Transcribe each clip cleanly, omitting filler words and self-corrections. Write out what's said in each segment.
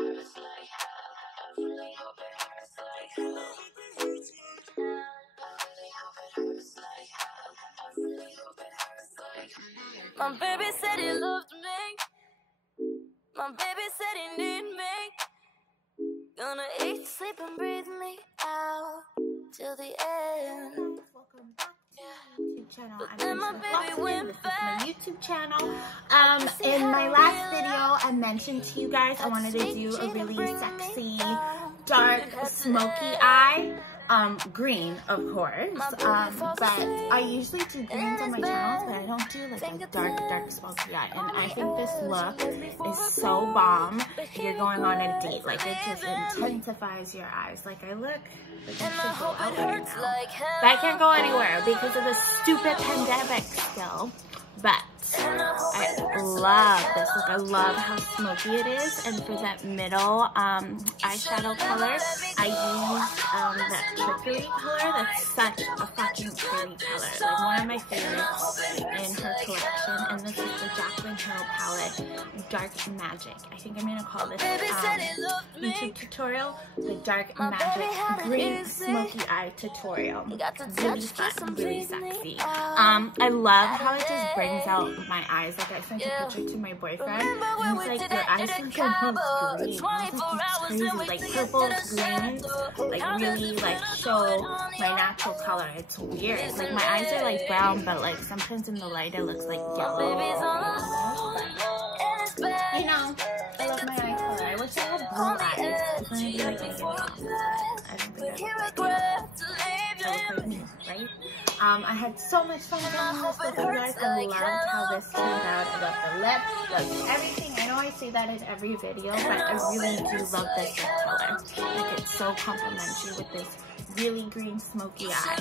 My baby said he loved me. My baby said he need me. Gonna eat, sleep, and breathe me out till the end. Welcome back to my YouTube channel. This is my YouTube channel. In my last video, I mentioned to you guys I wanted to do a really sexy, dark, smoky eye. Green, of course, but I usually do greens on my channels, but I don't do like a dark smoky eye, and I think this look is so bomb if you're going on a date. Like, it just intensifies your eyes. Like, I look like I should go out right now, but I can't go anywhere because of the stupid pandemic still, but I love this look. I love how smoky it is, and for that middle eyeshadow color, I used that trickery color. That's such a fucking pretty color. Like, one of my favorites in her collection, and this is the Jaclyn palette, Dark Magic. I think I'm gonna call this YouTube tutorial the Dark Magic Green Smoky Eye Tutorial. Really fun, really sexy. I love how it just brings out my eyes. Like, I sent a picture to my boyfriend, and he's like, your eyes look almost green. I was like, it's crazy. Like, purples, greens, like, really, like, show my natural color. It's weird. Like, my eyes are, like, brown, but, like, sometimes in the light it looks like yellow. But, you know, I love my eye color. I wish I had blue eyes. It's gonna be like Megan Fox. I don't think I look like me, right? I had so much fun filming this with you guys. I loved how this turned out. I love the lip, love everything. I know I say that in every video, but I really do love this lip color. Like, it's so complimentary with this really green smoky eye.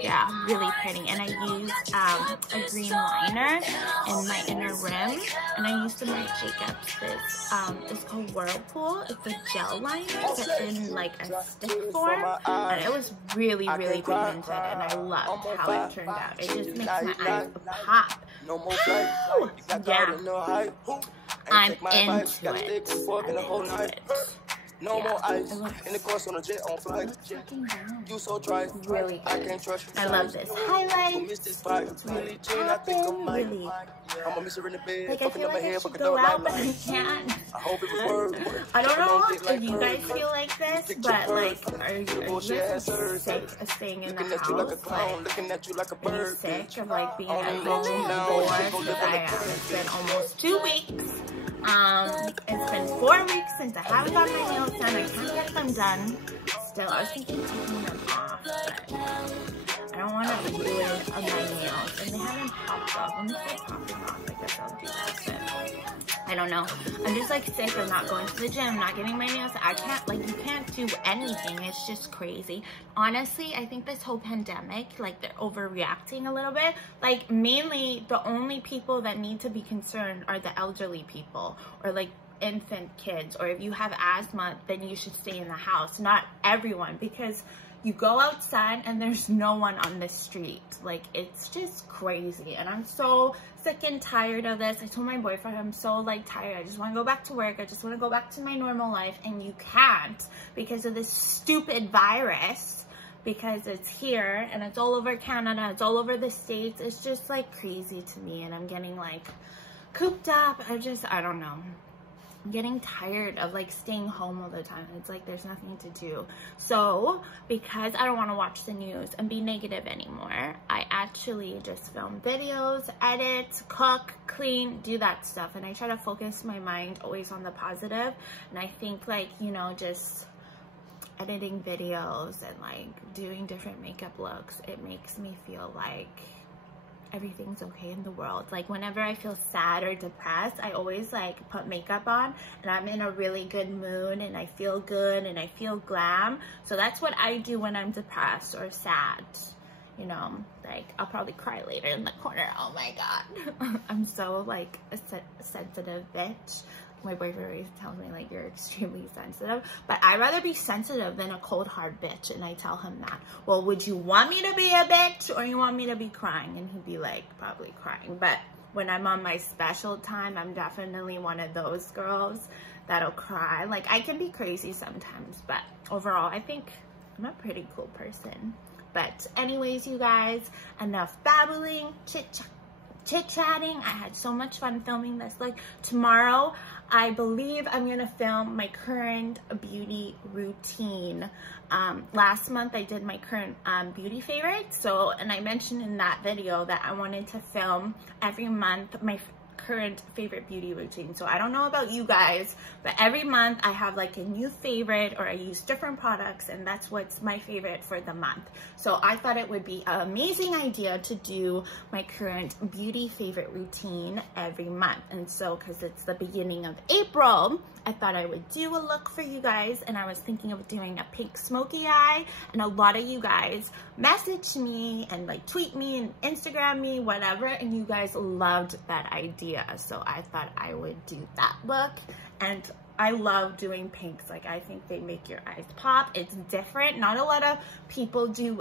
Yeah, really pretty. And I used a green liner in my inner rim, and I used the Marc Jacobs. This it's called Whirlpool. It's a gel liner, but in like a stick form, and it was really pigmented, and I loved how it turned out. It just makes my eyes pop. Yeah, I'm into it. No more ice in the course on a jet on flight. You so dry. Really, I can't trust you. I love this highlight. It's really popping. Really. I'm a mister in the bed. Like, I feel like I should go out, but I can't. I don't know if you guys feel like this, but like, are you just sick of staying in the house? Like, are you sick of like being at home bored? It's been almost 2 weeks. It's been 4 weeks since I haven't gotten my nails done. I can't get them done. Still, I was thinking of taking them off, but I don't want to ruin my nails, and they haven't popped off. When they start popping off, I guess I'll do that, but I don't know. I'm just like sick of not going to the gym, not getting my nails. I can't, like, you can't do anything. It's just crazy. Honestly, I think this whole pandemic, like, they're overreacting a little bit. Like, mainly the only people that need to be concerned are the elderly people, or like infant kids, or if you have asthma, then you should stay in the house. Not everyone, because you go outside and there's no one on the street. Like, it's just crazy, and I'm so sick and tired of this. I told my boyfriend I'm so like tired. I just want to go back to work. I just want to go back to my normal life, and you can't because of this stupid virus, because it's here and it's all over Canada, it's all over the States. It's just like crazy to me, and I'm getting like cooped up. I don't know. I'm getting tired of like staying home all the time. It's like there's nothing to do. So because I don't want to watch the news and be negative anymore, I actually just film videos, edit, cook, clean, do that stuff. And I try to focus my mind always on the positive. And I think, like, you know, just editing videos and like doing different makeup looks, it makes me feel like everything's okay in the world. Like, whenever I feel sad or depressed, I always like put makeup on, and I'm in a really good mood, and I feel good, and I feel glam. So that's what I do when I'm depressed or sad. You know, like, I'll probably cry later in the corner. Oh my god. I'm so like a sensitive bitch. My boyfriend always tells me, like, you're extremely sensitive, but I'd rather be sensitive than a cold hard bitch. And I tell him that, well, would you want me to be a bitch, or you want me to be crying? And he'd be like, probably crying. But when I'm on my special time, I'm definitely one of those girls that'll cry. Like, I can be crazy sometimes, but overall, I think I'm a pretty cool person. But anyways, you guys, enough babbling, chit-chatting. I had so much fun filming this look. Tomorrow, I believe I'm gonna film my current beauty routine. Last month I did my current beauty favorites. So, and I mentioned in that video that I wanted to film every month my current favorite beauty routine. So I don't know about you guys, but every month I have like a new favorite, or I use different products, and that's what's my favorite for the month. So I thought it would be an amazing idea to do my current beauty favorite routine every month. And so, because it's the beginning of April, I thought I would do a look for you guys, and I was thinking of doing a pink smoky eye, and a lot of you guys messaged me and like tweet me and Instagram me, whatever, and you guys loved that idea. So I thought I would do that look, and I love doing pinks. Like, I think they make your eyes pop. It's different. Not a lot of people do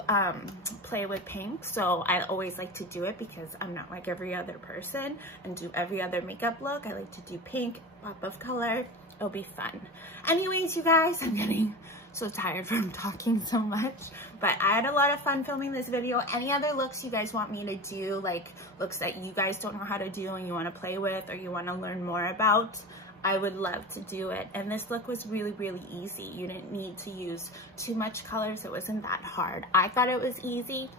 play with pink, so I always like to do it because I'm not like every other person and do every other makeup look. I like to do pink, pop of color. It'll be fun. Anyways, you guys, I'm getting so tired from talking so much, but I had a lot of fun filming this video. Any other looks you guys want me to do, like looks that you guys don't know how to do and you want to play with or you want to learn more about, I would love to do it. And this look was really, really easy. You didn't need to use too much colors. It wasn't that hard. I thought it was easy,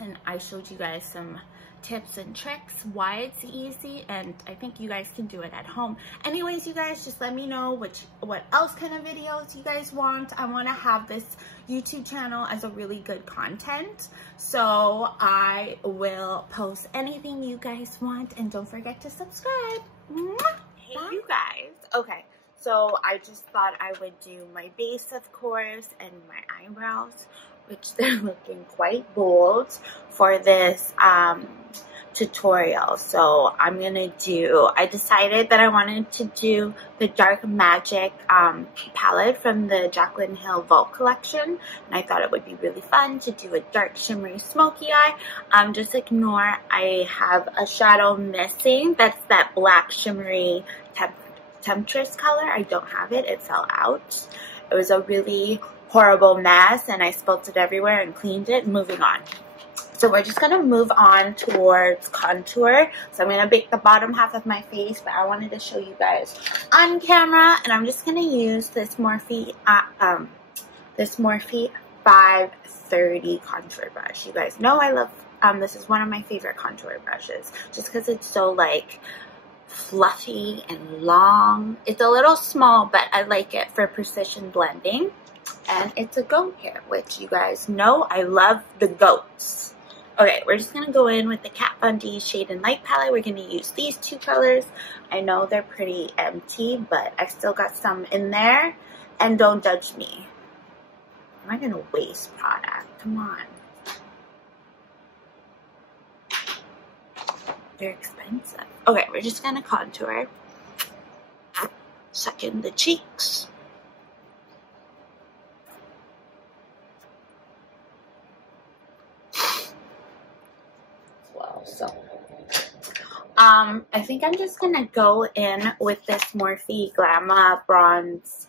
and I showed you guys some tips and tricks why it's easy, and I think you guys can do it at home. Anyways, you guys, just let me know what else kind of videos you guys want. I want to have this YouTube channel as a really good content, so I will post anything you guys want, and don't forget to subscribe. Mwah! Hey you guys, okay, so I just thought I would do my base, of course, and my eyebrows, which they're looking quite bold for this tutorial. So I'm gonna do, I decided that I wanted to do the Dark Magic palette from the Jaclyn Hill Vault collection, and I thought it would be really fun to do a dark shimmery smoky eye. Just ignore, I have a shadow missing. That's that black shimmery Temptress color. I don't have it, it fell out. It was a really horrible mess, and I spilled it everywhere and cleaned it. Moving on. So we're just gonna move on towards contour. So I'm gonna bake the bottom half of my face, but I wanted to show you guys on camera, and I'm just gonna use this Morphe 530 contour brush. You guys know I love this is one of my favorite contour brushes, just because it's so like fluffy and long. It's a little small, but I like it for precision blending. And it's a goat hair, which you guys know I love the goats. Okay, we're just going to go in with the Kat Von D Shade and Light palette. We're going to use these two colors. I know they're pretty empty, but I still got some in there. And don't judge me. I'm not going to waste product. Come on. They're expensive. Okay, we're just going to contour. Suck in the cheeks. So, I think I'm just gonna go in with this Morphe GLAMABRONZE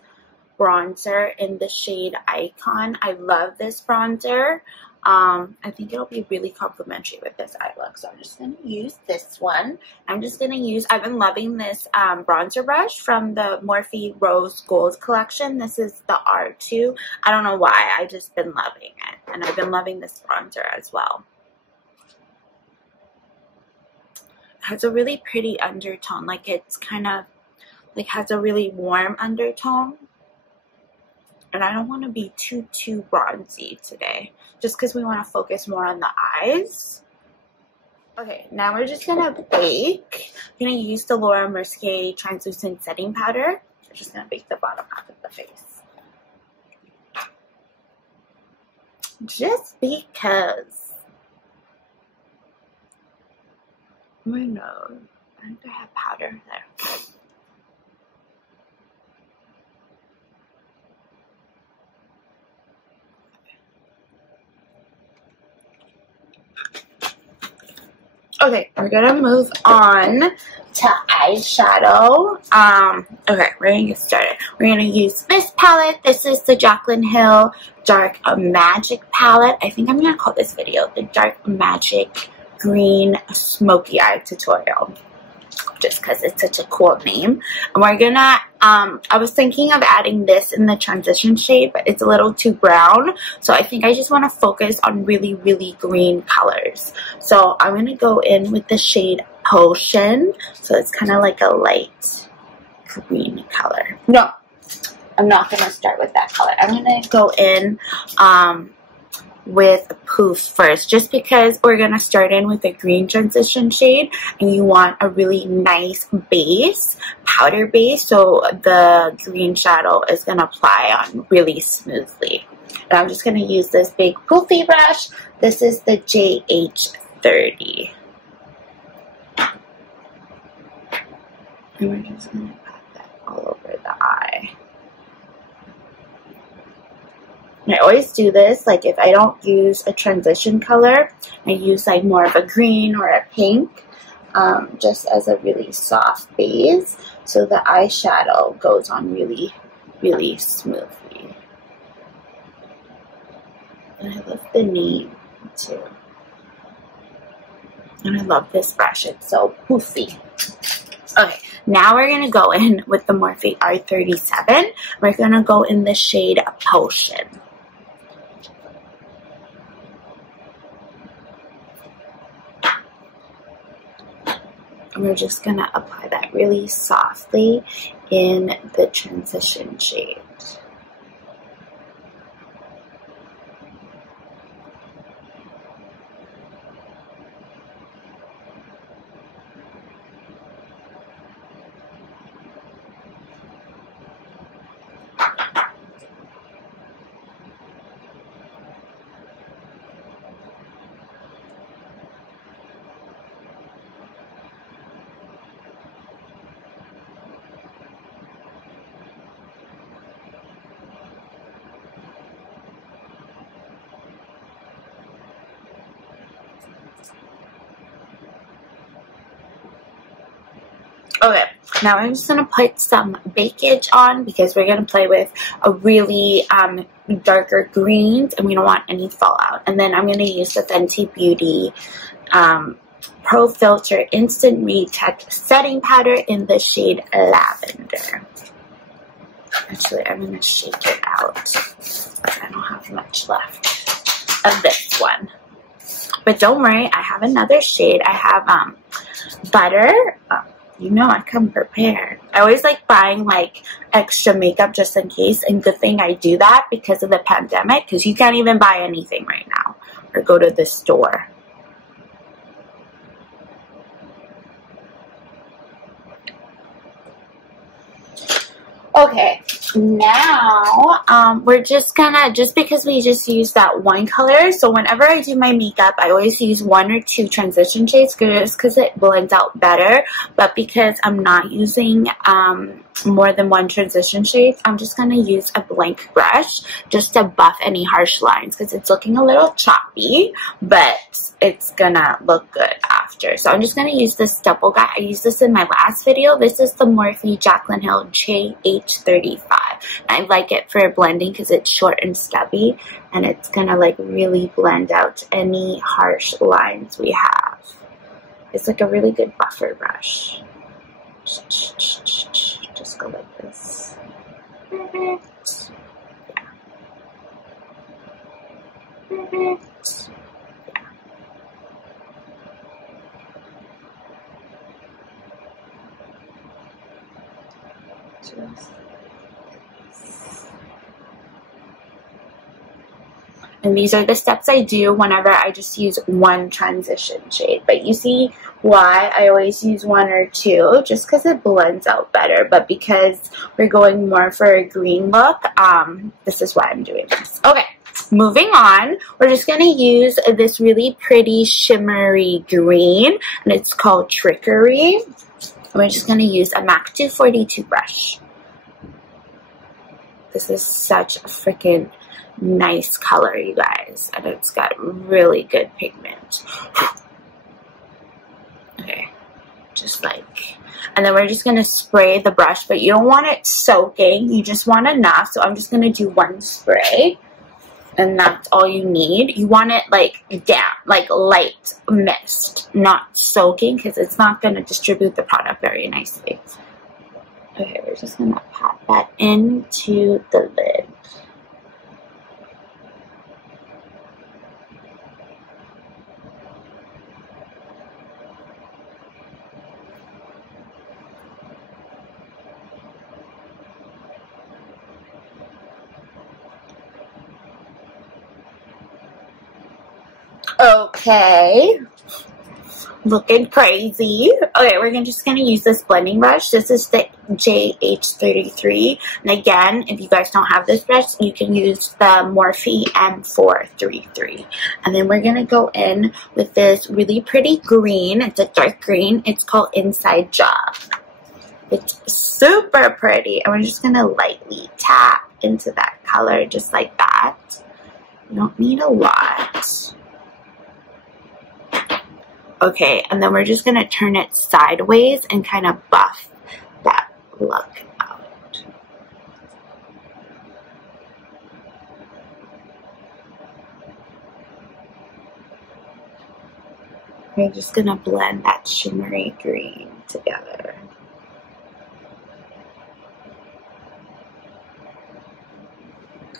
bronzer in the shade Icon. I love this bronzer. I think it'll be really complimentary with this eye look. So I'm just gonna use this one. I'm just gonna use, I've been loving this bronzer brush from the Morphe Rose Gold collection. This is the R2. I don't know why, I've just been loving it. And I've been loving this bronzer as well. Has a really pretty undertone, like it's kind of like has a really warm undertone, and I don't want to be too bronzy today, just because we want to focus more on the eyes. Okay, now we're just gonna bake. I'm gonna use the Laura Mercier translucent setting powder. We're just gonna bake the bottom half of the face, just because. My nose. I think I have powder there. Okay, we're gonna move on to eyeshadow. Okay, we're gonna get started. We're gonna use this palette. This is the Jaclyn Hill Dark Magic palette. I think I'm gonna call this video the Dark Magic Green Smoky Eye Tutorial, just because it's such a cool name. And we're gonna, I was thinking of adding this in the transition shade, but it's a little too brown. So I think I just want to focus on really, really green colors. So I'm gonna go in with the shade Potion. So it's kind of like a light green color. No, I'm not gonna start with that color. I'm gonna go in, with Poof first, just because we're gonna start in with a green transition shade and you want a really nice base, powder base, so the green shadow is gonna apply on really smoothly. And I'm just gonna use this big poofy brush. This is the JH30. And we're just gonna pat that all over the eye. And I always do this, like if I don't use a transition color, I use like more of a green or a pink, just as a really soft base, so the eyeshadow goes on really, really smoothly. And I love the name too. And I love this brush, it's so poofy. Okay, now we're going to go in with the Morphe R37. We're going to go in the shade Potion. And we're just going to apply that really softly in the transition shade. Okay, now I'm just going to put some bakage on because we're going to play with a really darker greens and we don't want any fallout. And then I'm going to use the Fenty Beauty Pro Filt'r Instant Retouch Setting Powder in the shade Lavender. Actually, I'm going to shake it out. I don't have much left of this one. But don't worry, I have another shade. I have Butter. You know I come prepared. I always like buying like extra makeup just in case, and good thing I do that because of the pandemic, because you can't even buy anything right now or go to the store. Okay, now we're just gonna, just because we just used that one color, so whenever I do my makeup, I always use one or two transition shades just because it blends out better. But because I'm not using more than one transition shade, I'm just gonna use a blank brush just to buff any harsh lines because it's looking a little choppy, but it's gonna look good after. So I'm just gonna use this double guy. I used this in my last video. This is the Morphe Jaclyn Hill JH35. And I like it for blending because it's short and stubby, and it's gonna like really blend out any harsh lines we have. It's like a really good buffer brush. Just go like this. Perfect. Yeah. Perfect. Yeah. Just. And these are the steps I do whenever I just use one transition shade. But you see why I always use one or two, just because it blends out better. But because we're going more for a green look, this is why I'm doing this. Okay, moving on. We're just going to use this really pretty shimmery green, and it's called Trickery. And we're just going to use a MAC 242 brush. This is such a freaking nice color, you guys, and it's got really good pigment. just like, and then we're just going to spray the brush, but you don't want it soaking. You just want enough. So I'm just going to do one spray, and that's all you need. You want it like damp, like light mist, not soaking, because it's not going to distribute the product very nicely. Okay, we're just going to pat that into the lid. Okay, looking crazy. Okay, we're just going to use this blending brush. This is the JH33. And again, if you guys don't have this brush, you can use the Morphe M433. And then we're going to go in with this really pretty green. It's a dark green. It's called Inside Job. It's super pretty. And we're just going to lightly tap into that color just like that. You don't need a lot. Okay, and then we're just going to turn it sideways and kind of buff that look out. We're just going to blend that shimmery green together.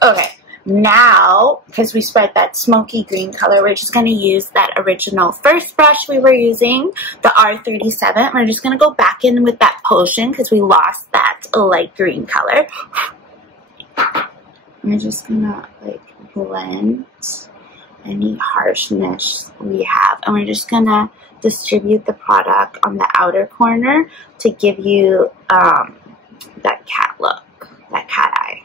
Okay. Now, because we spread that smoky green color, we're just going to use that original first brush we were using, the R37. We're just going to go back in with that potion because we lost that light green color. We're just going to like blend any harshness we have. And we're just going to distribute the product on the outer corner to give you that cat look, that cat eye.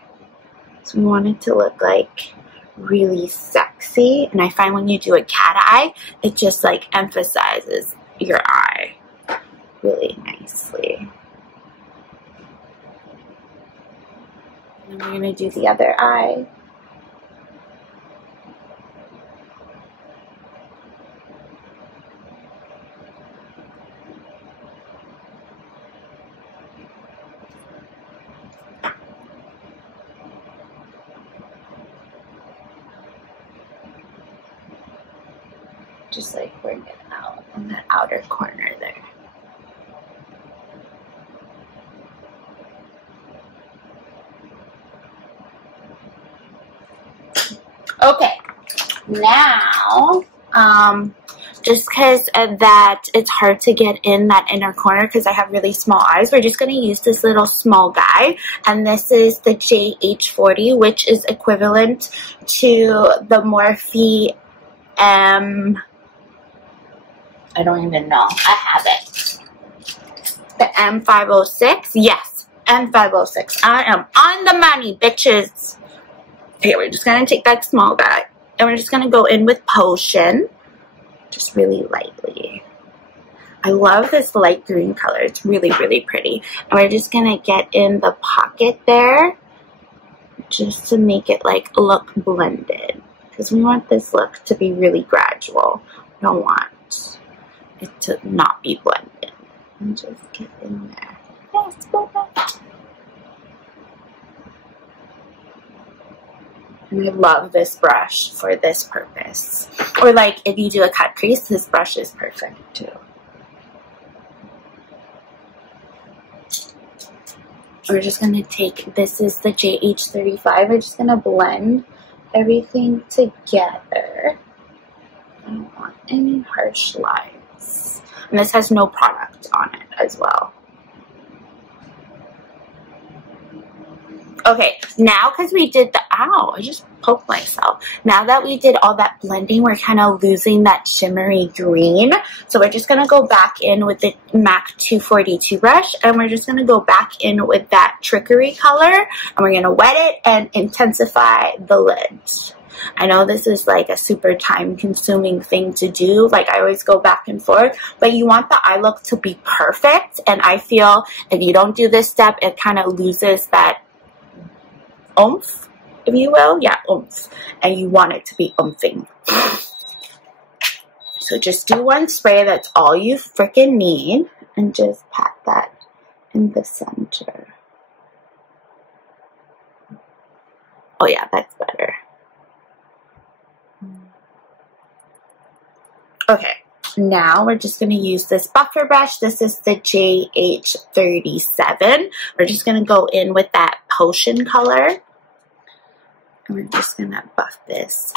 So we want it to look like really sexy. And I find when you do a cat eye, it just like emphasizes your eye really nicely. And then we're going to do the other eye. Just like bring it out in that outer corner there. Okay, now, just because of that, it's hard to get in that inner corner because I have really small eyes. We're just going to use this little small guy, and this is the JH40, which is equivalent to the Morphe I don't even know. I have it. The M506. Yes, M506. I am on the money, bitches. Okay, we're just going to take that small guy, and we're just going to go in with potion. Just really lightly. I love this light green color. It's really, really pretty. And we're just going to get in the pocket there just to make it like look blended. Because we want this look to be really gradual. We don't want it to not be blended. And just get in there. Yes, go back. And I love this brush for this purpose. Or like if you do a cut crease, this brush is perfect too. We're just going to take, this is the JH35. We're just going to blend everything together. I don't want any harsh lines. And this has no product on it as well. Okay, now because we did the, ow, I just poked myself. Now that we did all that blending, we're kind of losing that shimmery green. So we're just going to go back in with the MAC 242 brush, and we're just going to go back in with that trickery color, and we're going to wet it and intensify the lids. I know this is like a super time consuming thing to do, like I always go back and forth, but you want the eye look to be perfect, and I feel if you don't do this step, it kind of loses that oomph, if you will. Yeah, oomph. And you want it to be oomphy. So just do one spray, that's all you freaking need. and just pat that in the center. Oh yeah, that's better. Okay, now we're just going to use this buffer brush. This is the JH37. We're just going to go in with that potion color. And we're just going to buff this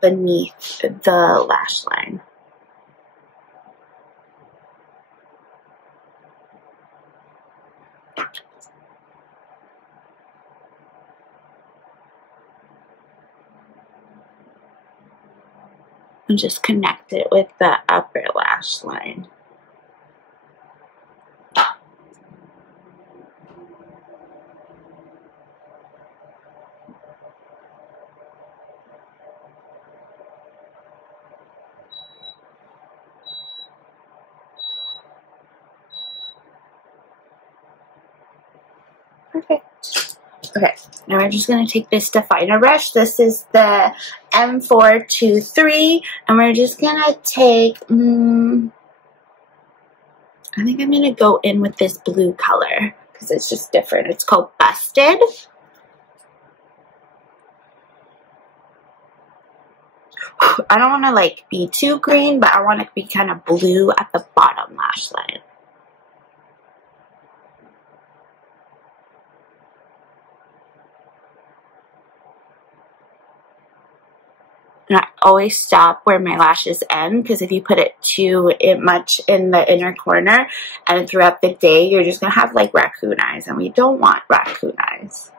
beneath the lash line. And just connect it with the upper lash line. Perfect. Okay, now we're just going to take this definer brush. This is the M423, and we're just going to take, I think I'm going to go in with this blue color, because it's just different. It's called Busted. I don't want to, like, be too green, but I want it to be kind of blue at the bottom lash line. And I always stop where my lashes end, because if you put it too much in the inner corner and throughout the day, you're just going to have like raccoon eyes, and we don't want raccoon eyes.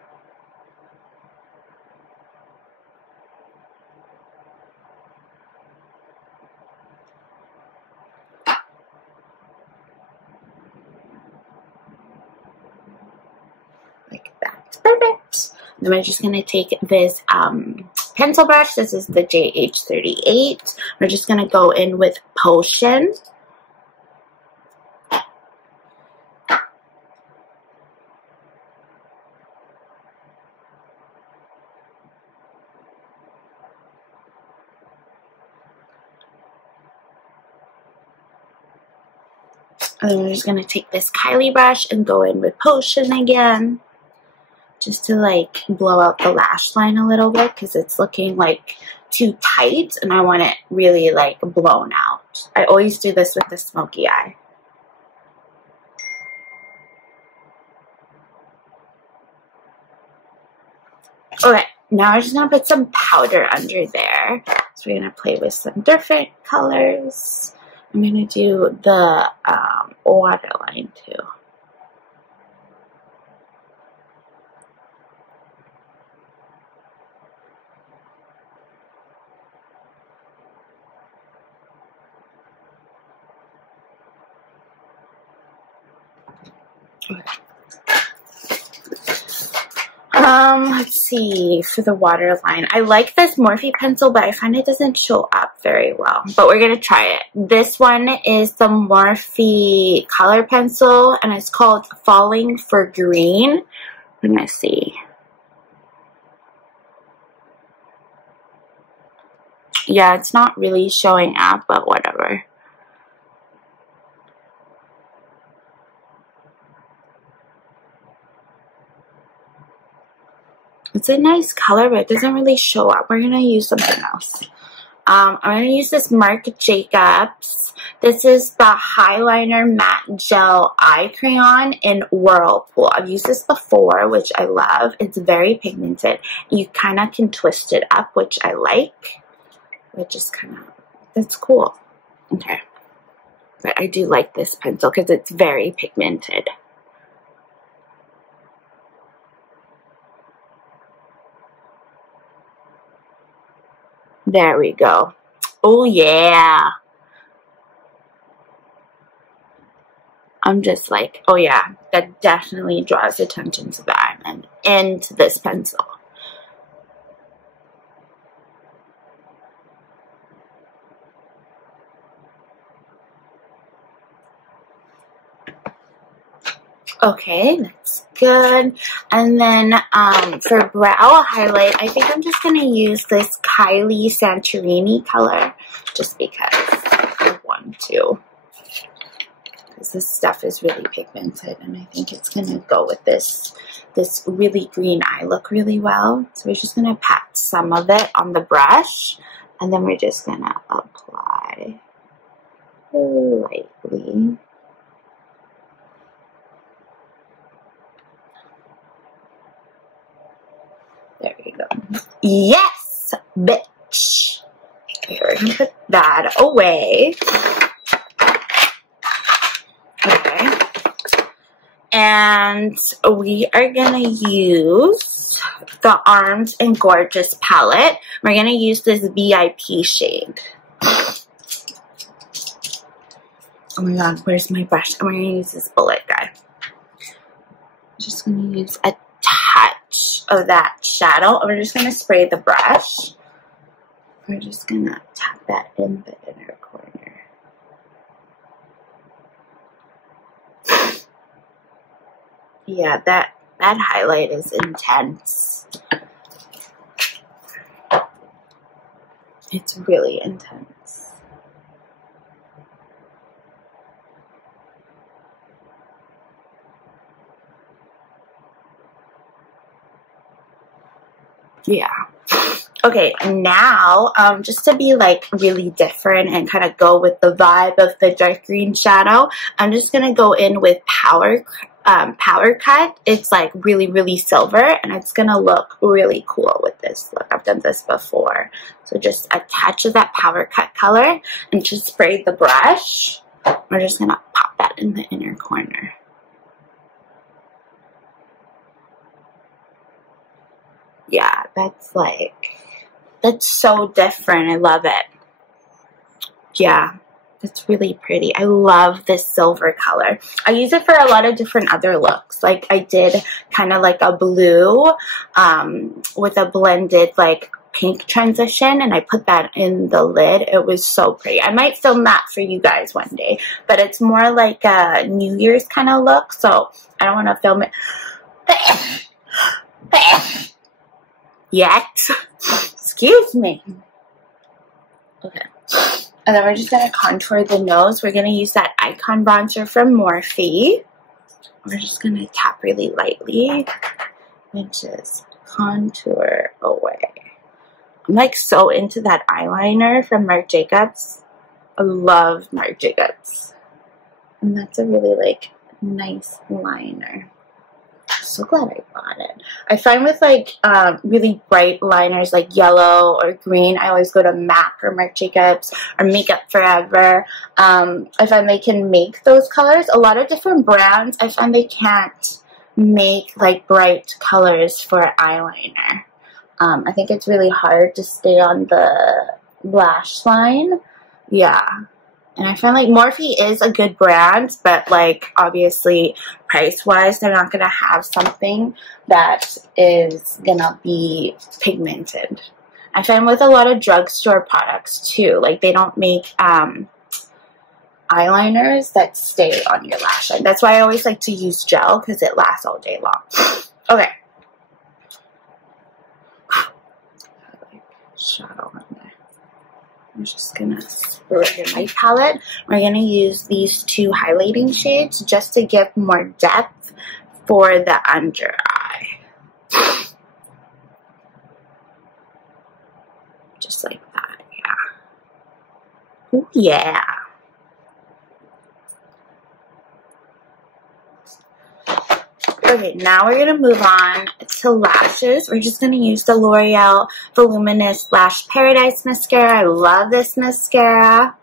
Like that. Perfect. Then we're just going to take this pencil brush. This is the JH38. We're just going to go in with Potion. And then we're just going to take this Kylie brush and go in with Potion again. Just to like blow out the lash line a little bit, because it's looking like too tight and I want it really like blown out. I always do this with the smoky eye. Okay, now we're just going to put some powder under there. So we're going to play with some different colors. I'm going to do the waterline too. Let's see, for the waterline. I like this Morphe pencil, but I find it doesn't show up very well. But we're going to try it. This one is the Morphe color pencil, and it's called Falling for Green. We're going to see. Yeah, it's not really showing up, but whatever. It's a nice color, but it doesn't really show up. We're going to use something else. I'm going to use this Marc Jacobs. This is the Highliner Matte Gel Eye Crayon in Whirlpool. I've used this before, which I love. It's very pigmented. You kind of can twist it up, which I like. Which is kind of, that's cool. Okay. But I do like this pencil because it's very pigmented. There we go. Oh, yeah. I'm just like, oh, yeah. That definitely draws attention to the eye and to this pencil. Okay, that's good. And then for brow highlight, I think I'm just going to use this Kylie Santorini color just because I want to. This stuff is really pigmented, and I think it's gonna go with this really green eye look really well. So we're just gonna pat some of it on the brush, and then we're just gonna apply really lightly. There you go. Yes, bitch. Okay, we're gonna put that away. Okay. And we are gonna use the Armed and Gorgeous palette. We're gonna use this VIP shade. Oh my god, where's my brush? I'm gonna use this bullet guy. I'm just gonna use a touch of that shadow. We're just gonna spray the brush. We're just gonna tap that in the inner corner. Yeah, that highlight is intense. It's really intense. Yeah. Okay, now, just to be like really different and kind of go with the vibe of the dark green shadow, I'm just gonna go in with Power Cut. It's like really, really silver, and it's gonna look really cool with this look. I've done this before. So just a touch of that Power Cut color and just spray the brush. We're just gonna pop that in the inner corner. Yeah, that's so different. I love it. Yeah, that's really pretty. I love this silver color. I use it for a lot of different other looks. Like I did kind of like a blue with a blended like pink transition, and I put that in the lid. It was so pretty. I might film that for you guys one day, but it's more like a New Year's kind of look, so I don't want to film it yet. Excuse me. Okay. And then we're just going to contour the nose. We're going to use that Icon Bronzer from Morphe. We're just going to tap really lightly and just contour away. I'm like so into that eyeliner from Marc Jacobs. I love Marc Jacobs. And that's a really like nice liner. So glad I bought it. I find with like really bright liners like yellow or green, I always go to MAC or Marc Jacobs or Makeup Forever. I find they can make those colors. A lot of different brands, I find they can't make like bright colors for eyeliner. I think it's really hard to stay on the lash line. Yeah. And I find like Morphe is a good brand, but like obviously price-wise, they're not going to have something that is going to be pigmented. I find with a lot of drugstore products too, like they don't make eyeliners that stay on your lash line. That's why I always like to use gel because it lasts all day long. Okay. Shadow on there. I'm just gonna spray my palette. We're gonna use these two highlighting shades just to give more depth for the under eye. Just like that, yeah. Ooh, yeah. Okay, now we're going to move on to lashes. We're just going to use the L'Oreal Luminous Lash Paradise Mascara. I love this mascara.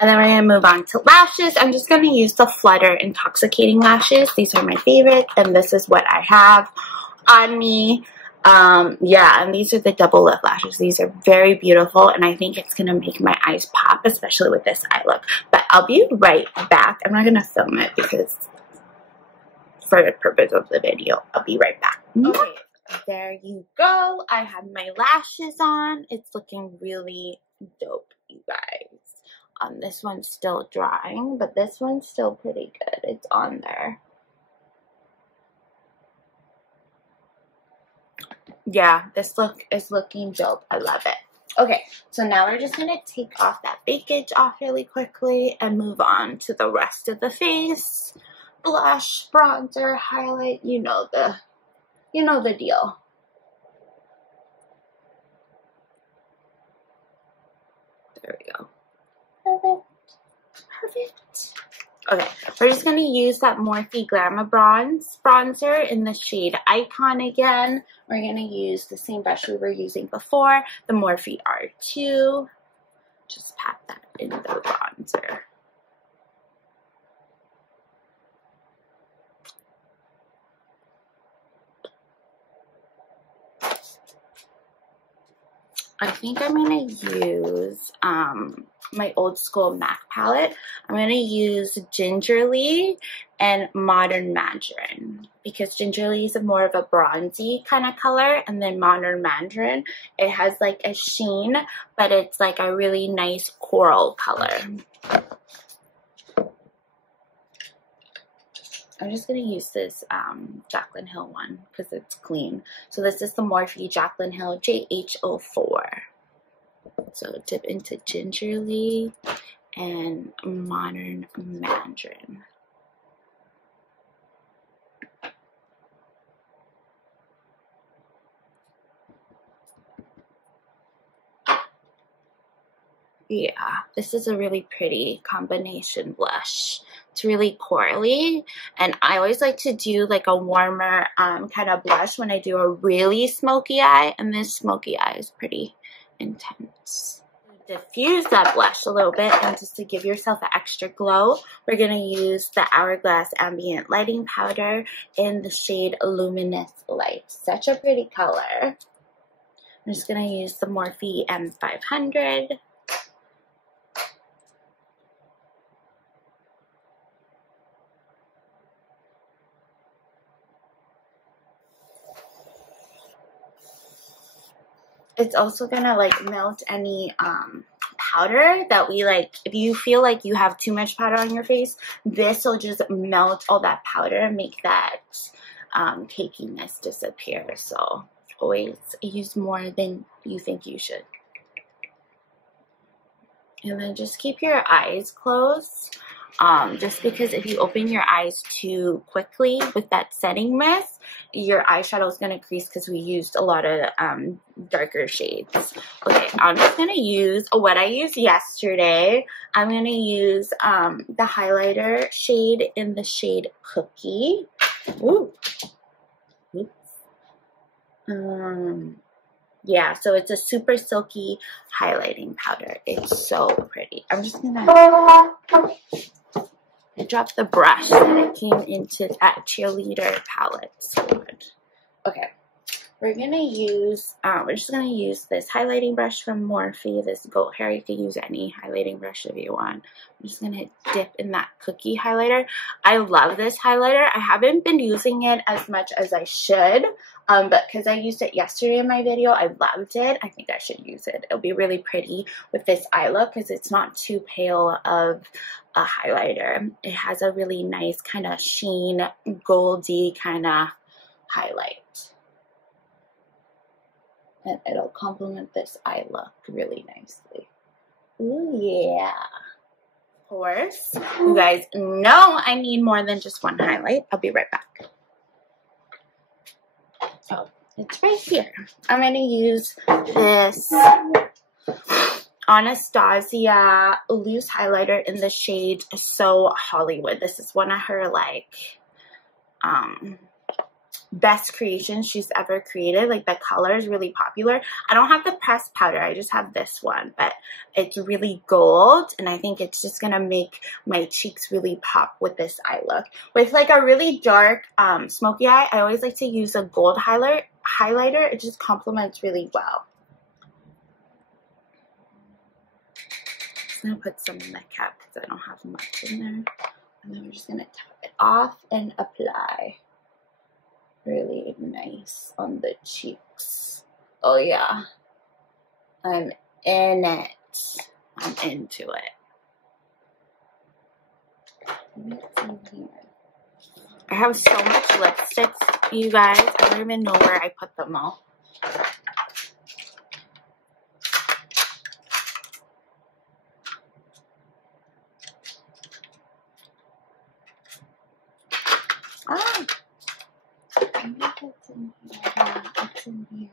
And then we're going to move on to lashes. I'm just going to use the Filt'r Intoxicating Lashes. These are my favorite, and this is what I have on me. Yeah, and these are the double lip lashes. These are very beautiful, and I think it's going to make my eyes pop, especially with this eye look. But I'll be right back. I'm not going to film it because for the purpose of the video, I'll be right back. Okay, there you go. I have my lashes on. It's looking really dope, you guys. This one's still drying, but this one's still pretty good. It's on there. Yeah, this look is looking dope. I love it. Okay, so now we're just going to take off that bakage off really quickly and move on to the rest of the face. Blush, bronzer, highlight, you know the deal. There we go. Perfect. Okay, we're just going to use that Morphe GLAMABRONZE bronzer in the shade Icon again. We're going to use the same brush we were using before, the Morphe R2. Just pat that in the bronzer. I think I'm going to use my old school MAC palette. I'm going to use Gingerly and Modern Mandarin because Gingerly is more of a bronzy kind of color, and then Modern Mandarin, it has like a sheen, but it's like a really nice coral color. I'm just going to use this Jaclyn Hill one because it's clean. So this is the Morphe Jaclyn Hill JH04. So dip into Gingerly and Modern Mandarin. Yeah, this is a really pretty combination blush. It's really corally, and I always like to do like a warmer kind of blush when I do a really smoky eye, and this smoky eye is pretty intense. Diffuse that blush a little bit, and just to give yourself an extra glow, we're going to use the Hourglass Ambient Lighting Powder in the shade Luminous Light. Such a pretty color. I'm just going to use the Morphe M500. It's also gonna like melt any powder that we like. If you feel like you have too much powder on your face, this will just melt all that powder and make that cakiness disappear. So always use more than you think you should. And then just keep your eyes closed. Just because if you open your eyes too quickly with that setting mist, your eyeshadow is going to crease because we used a lot of darker shades. Okay, I'm just going to use what I used yesterday. I'm going to use the highlighter shade in the shade Cookie. Ooh. Oops. Yeah, so it's a super silky highlighting powder. It's so pretty. I'm just going to drop the brush that it came into that cheerleader palette. So good. Okay, we're gonna use we're just gonna use this highlighting brush from Morphe, this goat hair. You can use any highlighting brush if you want. I'm just gonna dip in that Cookie highlighter. I love this highlighter. I haven't been using it as much as I should, but because I used it yesterday in my video, I loved it. I think I should use it. It'll be really pretty with this eye look because it's not too pale of a highlighter. It has a really nice kind of sheen, goldy kind of highlight. And it'll complement this eye look really nicely. Ooh, yeah. Of course, you guys know I need more than just one highlight. I'll be right back. Oh, it's right here. I'm going to use this Anastasia loose highlighter in the shade So Hollywood. This is one of her like best creations she's ever created. Like the color is really popular. I don't have the pressed powder. I just have this one, but it's really gold, and I think it's just gonna make my cheeks really pop with this eye look. With like a really dark smoky eye, I always like to use a gold highlighter. It just complements really well. I'm gonna put some in the cap because I don't have much in there, and then we're just gonna tap it off and apply. Really nice on the cheeks. Oh yeah, I'm in it. I'm into it. I have so much lipsticks, you guys. I don't even know where I put them all. Ah, I think it's in here. Yeah, it's in here.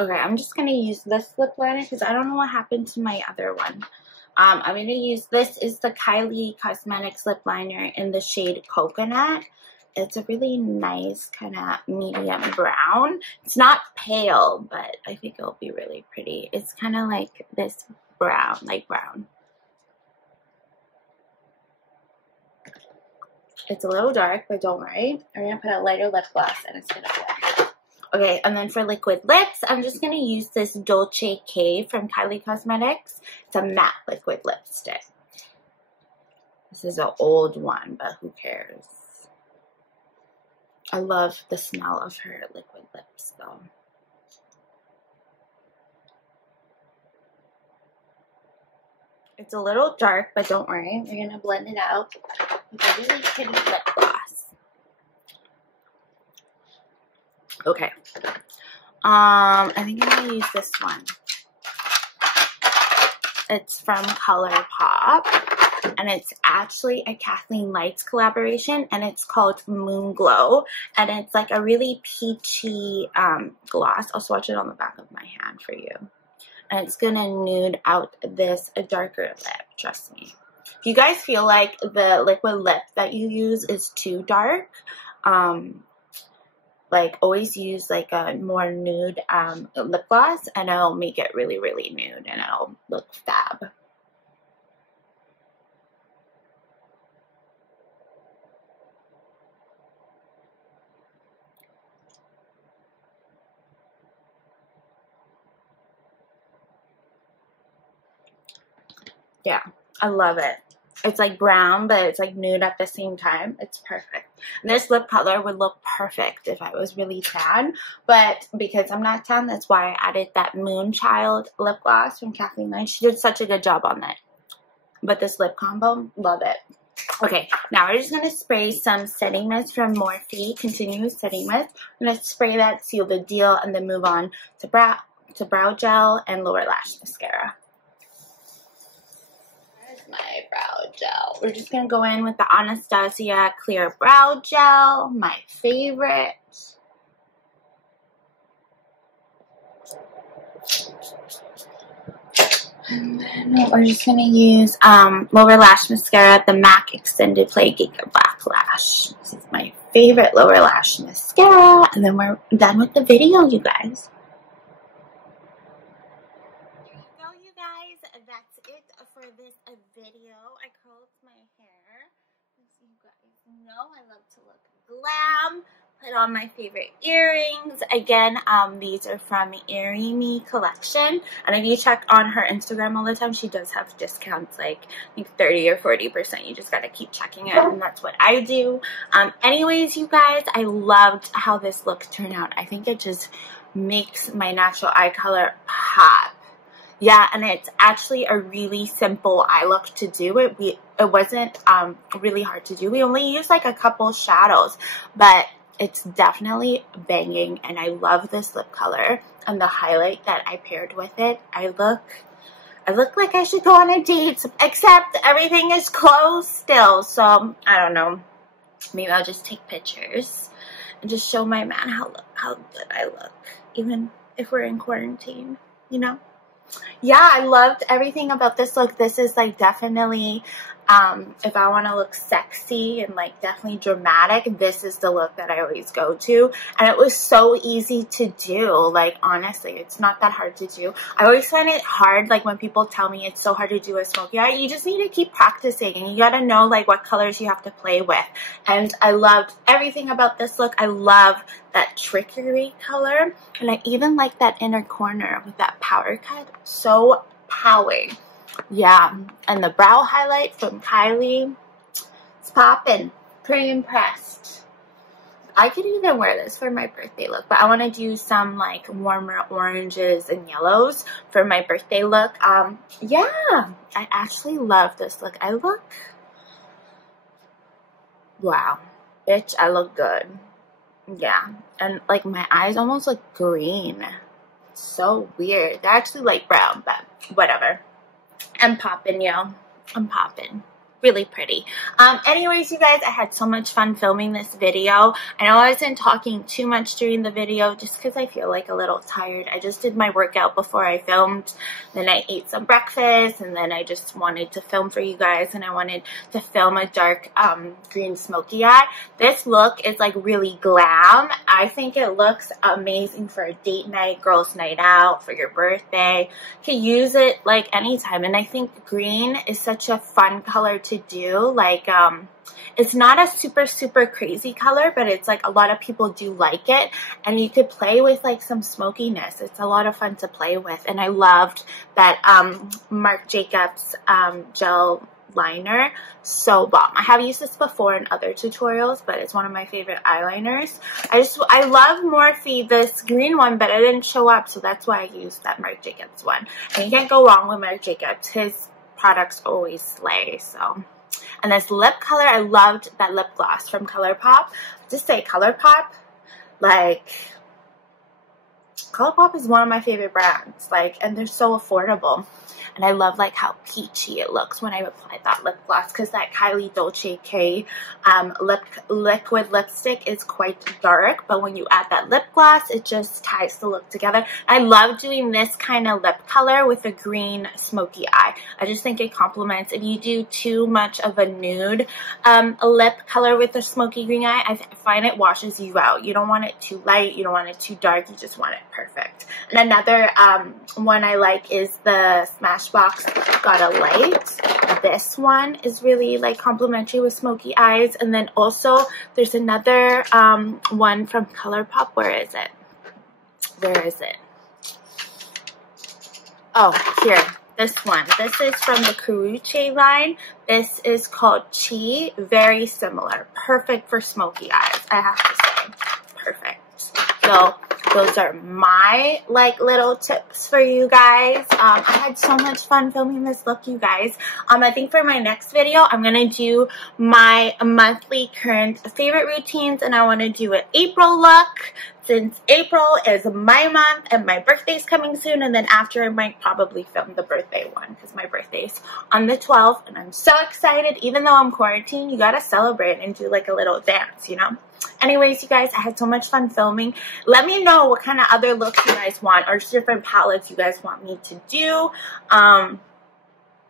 Okay, I'm just going to use this lip liner because I don't know what happened to my other one. I'm going to use, this is the Kylie Cosmetics lip liner in the shade Coconut. It's a really nice kind of medium brown. It's not pale, but I think it'll be really pretty. It's kind of like this brown, light brown. It's a little dark, but don't worry. I'm going to put a lighter lip gloss and it's going to blend. Okay, and then for liquid lips, I'm just going to use this Dolce K from Kylie Cosmetics. It's a matte liquid lipstick. This is an old one, but who cares? I love the smell of her liquid lips, though. It's a little dark, but don't worry. We're going to blend it out with a really pretty lip gloss. Okay. I think I'm going to use this one. It's from ColourPop. And it's actually a Kathleen Lights collaboration. And it's called Moon Glow. And it's like a really peachy gloss. I'll swatch it on the back of my hand for you. And it's going to nude out this darker lip. Trust me. If you guys feel like the liquid lip that you use is too dark, like always use like a more nude lip gloss and it'll make it really, really nude and it'll look fab. Yeah, I love it. It's like brown, but it's like nude at the same time. It's perfect. And this lip color would look perfect if I was really tan. But because I'm not tan, that's why I added that Moonchild lip gloss from Kathleen Lights. She did such a good job on that. But this lip combo, love it. Okay, now we're just going to spray some setting mist from Morphe, Continuous Setting Mist. I'm going to spray that, seal the deal, and then move on to brow gel and lower lash mascara. My brow gel. We're just going to go in with the Anastasia Clear Brow Gel, my favorite. And then we're just going to use lower lash mascara, the MAC Extended Play Giga Black Lash. This is my favorite lower lash mascara. And then we're done with the video, you guys. That's it for this video. I curled my hair. As you guys know, I love to look glam. Put on my favorite earrings. Again, these are from Earringy collection. And if you check on her Instagram all the time, she does have discounts like I think 30 or 40%. You just gotta keep checking it, and that's what I do. Anyways, you guys, I loved how this look turned out. I think it just makes my natural eye color pop. Yeah, and it's actually a really simple eye look to do. It wasn't really hard to do. We only used like a couple shadows, but it's definitely banging, and I love this lip color and the highlight that I paired with it. I look like I should go on a date, except everything is closed still, so I don't know. Maybe I'll just take pictures and just show my man how good I look, even if we're in quarantine, you know? Yeah, I loved everything about this look. This is like definitely, if I want to look sexy and like definitely dramatic, this is the look that I always go to. And it was so easy to do. Like, honestly, it's not that hard to do. I always find it hard, like when people tell me it's so hard to do a smoky eye, you just need to keep practicing and you got to know like what colors you have to play with. And I loved everything about this look. I love that trickery color, and I even like that inner corner with that power cut. So powy. Yeah, and the brow highlight from Kylie, it's popping. Pretty impressed. I could even wear this for my birthday look, but I want to do some like warmer oranges and yellows for my birthday look. Yeah, I actually love this look. I look, wow, bitch, I look good. Yeah, and like my eyes almost look green. So weird. They're actually like brown, but whatever. I'm popping, yo. I'm popping. Really pretty. Anyways, you guys, I had so much fun filming this video. I know I wasn't talking too much during the video just because I feel like a little tired. I just did my workout before I filmed. Then I ate some breakfast, and then I just wanted to film for you guys, and I wanted to film a dark green smoky eye. This look is like really glam. I think it looks amazing for a date night, girls' night out, for your birthday. You can use it like anytime, and I think green is such a fun color to do. Like it's not a super crazy color, but it's like a lot of people do like it, and you could play with like some smokiness. It's a lot of fun to play with, and I loved that Marc Jacobs gel liner. So bomb. I have used this before in other tutorials, but it's one of my favorite eyeliners. I love Morphe, this green one, but it didn't show up, so that's why I used that Marc Jacobs one. And you can't go wrong with Marc Jacobs. His products always slay. So, and this lip color, I loved that lip gloss from ColourPop. Just say ColourPop, like ColourPop is one of my favorite brands, like, and they're so affordable. And I love like how peachy it looks when I apply that lip gloss, because that Kylie Dolce K liquid lipstick is quite dark, but when you add that lip gloss, it just ties the look together. I love doing this kind of lip color with a green smoky eye. I just think it complements. If you do too much of a nude lip color with a smoky green eye, I find it washes you out. You don't want it too light, you don't want it too dark, you just want it perfect. And another one I like is the Smashbox Got a Light. This one is really like complimentary with smoky eyes. And then also there's another one from ColourPop. Where is it? Where is it? Oh, here. This one. This is from the Carucci line. This is called Chi. Very similar. Perfect for smoky eyes, I have to say. Perfect. So those are my like little tips for you guys. I had so much fun filming this look, you guys. I think for my next video, I'm gonna do my monthly current favorite routines, and I want to do an April look, since April is my month and my birthday's coming soon. And then after, I might probably film the birthday one, because my birthday's on the 12th, and I'm so excited. Even though I'm quarantined, you gotta celebrate and do like a little dance, you know? Anyways, you guys, I had so much fun filming. Let me know what kind of other looks you guys want, or different palettes you guys want me to do.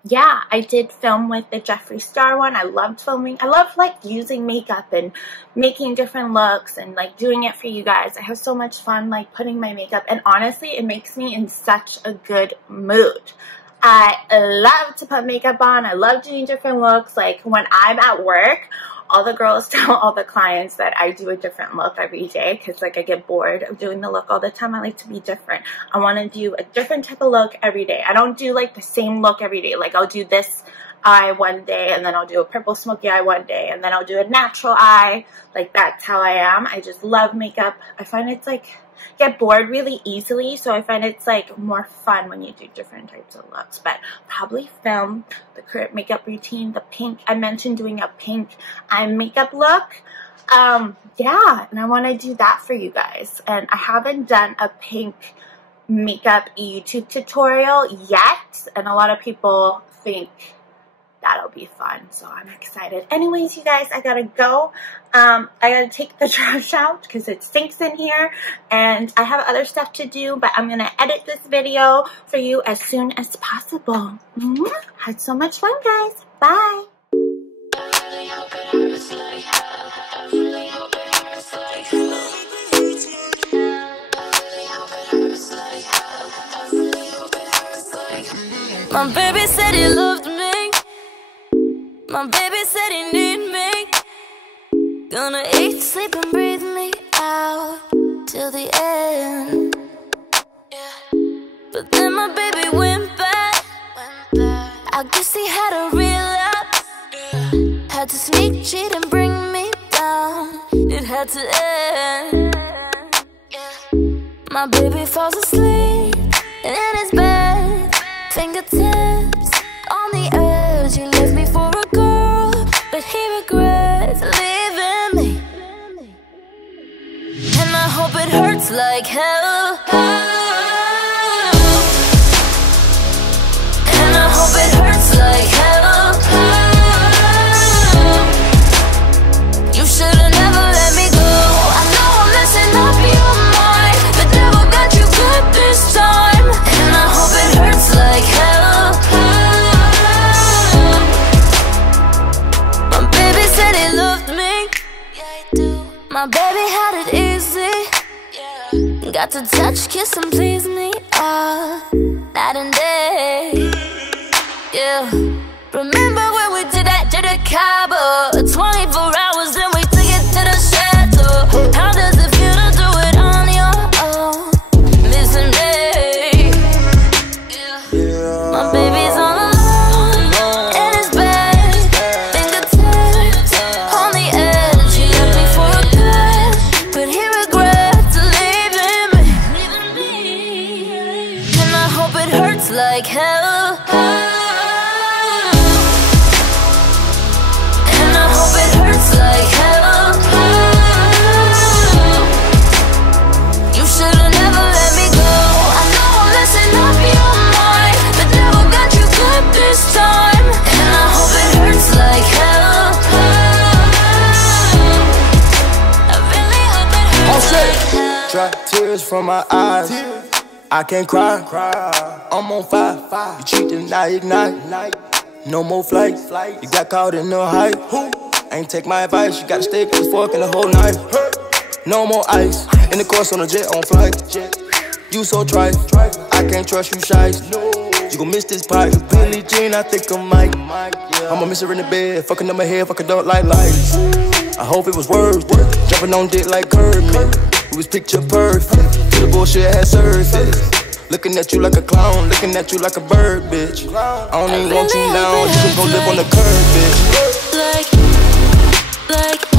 Yeah, I did film with the Jeffree Star one. I loved filming. I love like using makeup and making different looks and like doing it for you guys. I have so much fun like putting my makeup, and honestly, it makes me in such a good mood. I love to put makeup on. I love doing different looks. Like when I'm at work, all the girls tell all the clients that I do a different look every day, because like I get bored of doing the look all the time. I like to be different. I want to do a different type of look every day. I don't do like the same look every day. Like I'll do this eye one day, and then I'll do a purple smoky eye one day, and then I'll do a natural eye. Like that's how I am. I just love makeup. I find it's like get bored really easily, so I find it's like more fun when you do different types of looks. But probably film the current makeup routine, the pink. I mentioned doing a pink eye makeup look. Yeah, and I want to do that for you guys. And I haven't done a pink makeup YouTube tutorial yet, and a lot of people think that'll be fun, so I'm excited. Anyways, you guys, I gotta go. I gotta take the trash out because it stinks in here, and I have other stuff to do, but I'm gonna edit this video for you as soon as possible. Had so much fun, guys. Bye. My baby said he loved me. My baby said he need me. Gonna eat, sleep, and breathe me out till the end. But then my baby went back. I guess he had a relapse. Had to sneak, cheat, and bring me down. It had got to end. My baby falls asleep in his bed, fingertips on the edge. He left me for a girl, but he regrets leaving me. And I hope it hurts like hell. And I hope it hurts like hell. You should've never let me go. I know I'm messing up your mind. The devil got you good this time. And I hope it hurts like hell. My baby said he loved me. Yeah, he do. My baby had it easy. Yeah. Got to touch, kiss and please me. Night and day. Yeah. Remember when we did that to the Cabo? 24 hours and we took it to the chateau. How does it feel to do it on your own? Missing me. Yeah. My baby's all alone in his bed, fingertips on the edge. He left me for a good, but he regrets leaving me. And I hope it hurts like hell. Like hell. You should've never let me go. I know I'm messing up your mind. The devil got you good this time. And I hope it hurts like hell. I really hope it hurts like hell. Dry tears from my eyes. I can't cry. I'm on fire. You cheating, I ignite. No more flights. You got caught in the hype. Ain't take my advice, you gotta stay close, fork in the whole night. No more ice, in the course on a jet on flight. You so trite, I can't trust you shites. You gon' miss this pipe, Billie Jean, I think I might. I'ma miss her in the bed, fucking up my head, fucking up like lights. I hope it was worth it, jumping on dick like Kermit. We was picture perfect, till the bullshit had surfaced. Looking at you like a clown, looking at you like a bird, bitch. I don't even want you now, you just gon' live on the curb, bitch. Like